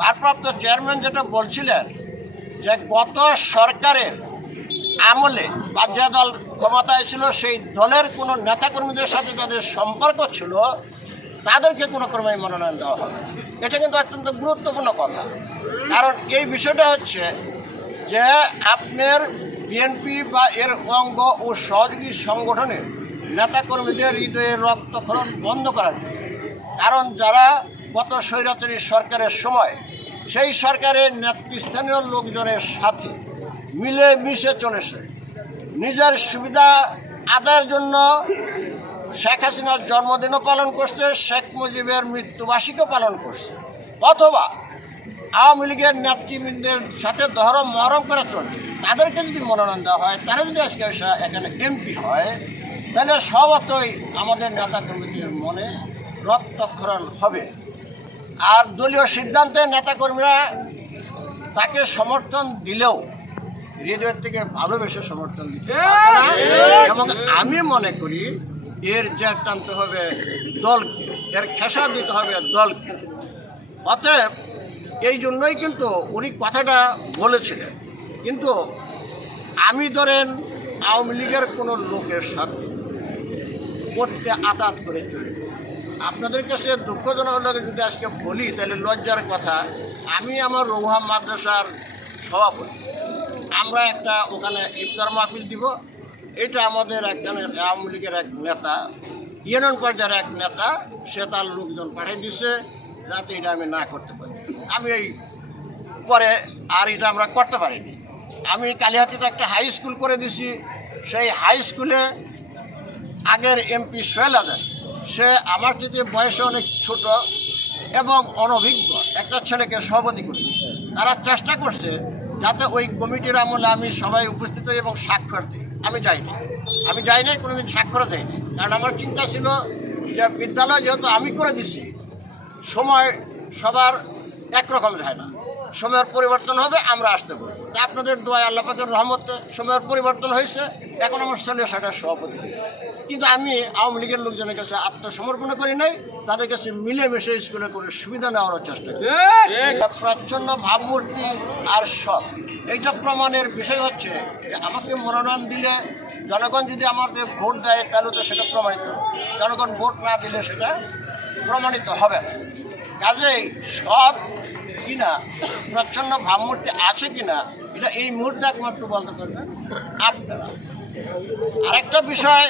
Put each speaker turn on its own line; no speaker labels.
ভারপ্রাপ্ত চেয়ারম্যান যেটা বলছিলেন যে গত সরকারের আমলে বা যে দল ক্ষমতায় ছিল, সেই দলের কোনো নেতাকর্মীদের সাথে যাদের সম্পর্ক ছিল, তাদেরকে কোনো ক্রমে মনোনয়ন দেওয়া হবে এটা কিন্তু অত্যন্ত গুরুত্বপূর্ণ কথা কারণ এই বিষয়টা হচ্ছে যে আপনার বিএনপি বা এর অঙ্গ ও সহযোগী সংগঠনের নেতাকর্মীদের হৃদয়ে রক্তক্ষরণ বন্ধ করার। কারণ যারা গত স্বৈরাচারী সরকারের সময়, সেই সরকারের নেতৃস্থানীয় লোকজনের সাথে মিলে মিশে চলেছে। নিজের সুবিধা আদায়ের জন্য শেখ হাসিনার জন্মদিনও পালন করছে, শেখ মুজিবের মৃত্যুবার্ষিকীও পালন করছে। অথবা আওয়ামী লীগের নেতৃবৃন্দের সাথে ধরম মহরম করে চলছে। তাদেরকে যদি মনোনয়ন দেওয়া হয়, তারা যদি আজকে এখানে এমপি হয়, তাহলে স্বভাবতই আমাদের নেতাকর্মীদের মনে রক্তক্ষরণ হবে। আর দলীয় সিদ্ধান্তে নেতাকর্মীরা তাকে সমর্থন দিলেও হৃদয় থেকে ভালোবেসে সমর্থন দিতে এবং আমি মনে করি এর যে টানতে হবে দলকে এর খেসা দিতে হবে দলকে। অতএব এই জন্যই কিন্তু উনি কথাটা বলেছিলেন। কিন্তু আমি ধরেন আওয়ামী লীগের কোনো লোকের সাথে করতে আতাত করে চলি। আপনাদের কাছে দুঃখজনক হলো যদি আজকে বলি, তাহলে লজ্জার কথা। আমি আমার রৌহা মাদ্রাসার সভাপতি। আমরা একটা ওখানে ইফতার মাহফিল দিব। এটা আমাদের একজনের, আওয়ামী লীগের এক নেতা, ইউনিয়ন পর্যায়ের এক নেতা, সে তার লোকজন পাঠিয়ে দিচ্ছে যাতে এটা আমি না করতে পারি। আমি এই পরে আর এটা আমরা করতে পারিনি। আমি কালিহাতিতে একটা হাই স্কুল করে দিছি। সেই হাই স্কুলে আগের এমপি সোহেল আজাদ সে আমার চেয়ে বয়সে অনেক ছোট এবং অনভিজ্ঞ। একটা ছেলেকে সভাপতি করেছে তারা চেষ্টা করছে যাতে ওই কমিটির আমলে আমি সবাই উপস্থিত হই এবং স্বাক্ষর দিই। আমি যাইনি। আমি যাই নাই কোনোদিন স্বাক্ষর দেয়নি কারণ আমার চিন্তা ছিল যে বিদ্যালয় যেহেতু আমি করে দিছি, সময় সবার একরকম যায় না। সময়ের পরিবর্তন হবে আমরা আসতে পারব। তা আপনাদের দোয়া আল্লাহ পাকের রহমতে সময়ের পরিবর্তন হয়েছে। এখন আমার ছেলে সেটার সভাপতি। কিন্তু আমি আওয়ামী লীগের লোকজনের কাছে আত্মসমর্পণ করি নাই তাদের কাছে মিলেমিশে স্কুলে করে সুবিধা নেওয়ার চেষ্টা করি। প্রাচ্ছন্ন ভাবমূর্তি আর সব এইটা প্রমাণের বিষয় হচ্ছে যে আমাকে মনোনয়ন দিলে জনগণ যদি আমাকে ভোট দেয় তাহলে তো সেটা প্রমাণিত। জনগণ ভোট না দিলে সেটা প্রমাণিত হবে না। কাজেই সৎ কিনা প্রচ্ছন্ন ভাবমূর্তি আছে কিনা এটা এই মুহূর্তে একমাত্র বলতে পারবেন আপনারা। আরেকটা বিষয়